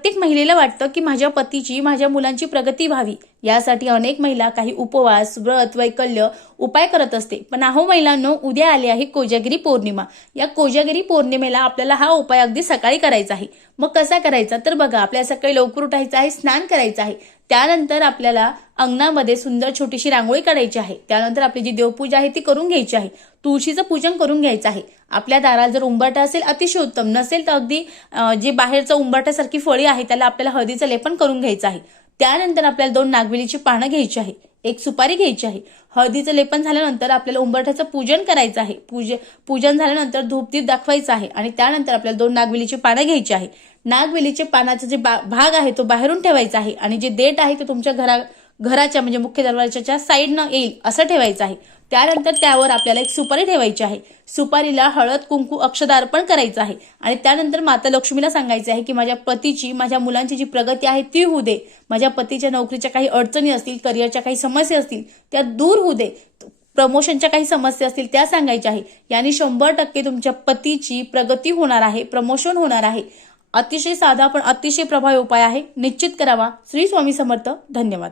प्रत्येक महिलेला वाटतं की माझ्या पतीची, माझ्या मुलांची प्रगती व्हावी, यासाठी अनेक महिला काही उपवास, व्रत, वैकल्य उपाय करत असते। पण अहो महिलांनो, उद्या आली आहे कोजागिरी पौर्णिमा। या कोजागिरी पौर्णिमेला आपल्याला हा उपाय अगदी सकाळी करायचा आहे। मग कसा करायचा तर बघा, आपल्याला सकाळी लवकर उठायचं आहे, स्नान करायचं आहे। त्यानंतर आपल्याला अंगणामध्ये सुंदर छोटीशी रांगोळी काढायची आहे। त्यानंतर आपली जी देवपूजा आहे ती करून घ्यायची आहे। तुळशीचं पूजन करून घ्यायचं आहे। आपल्या दारात जर उंबरठा असेल अतिशय उत्तम, नसेल तर अगदी जे बाहेरचं उंबरठ्यासारखी फळी आहे त्याला आपल्याला हळदीचं लेपन करून घ्यायचं आहे। त्यानंतर आपल्याला 2 नागवेलीची पानं घ्यायची आहे, 1 सुपारी घ्यायची आहे। हळदीचं लेपन झाल्यानंतर आपल्याला उंबरठ्याचं पूजन करायचं आहे। पूजन झाल्यानंतर धूपदीप दाखवायचा आहे आणि त्यानंतर आपल्याला 2 नागवेलीची पानं घ्यायची आहे। नागवेलीचे पानाचा जे भाग आहे तो बाहेरून ठेवायचा आहे आणि जे देठ आहे ते तुमच्या घराच्या म्हणजे मुख्य दरवाजाच्या साईडनं येईल असं ठेवायचं आहे। त्यानंतर त्यावर आपल्याला 1 सुपारी ठेवायची आहे। सुपारीला हळद, कुंकू, अक्षदा अर्पण करायचं आहे आणि त्यानंतर माता लक्ष्मीला सांगायचं आहे की माझ्या पतीची, माझ्या मुलांची जी प्रगती आहे ती होऊ दे। माझ्या पतीच्या नोकरीच्या काही अडचणी असतील, करिअरच्या काही समस्या असतील त्या दूर होऊ दे। प्रमोशनच्या काही समस्या असतील त्या सांगायच्या आहे। यानी 100% तुमच्या पतीची प्रगती होणार आहे, प्रमोशन होणार आहे। अतिशय साधा पण अतिशय प्रभावी उपाय आहे, निश्चित करावा। श्री स्वामी समर्थ। धन्यवाद।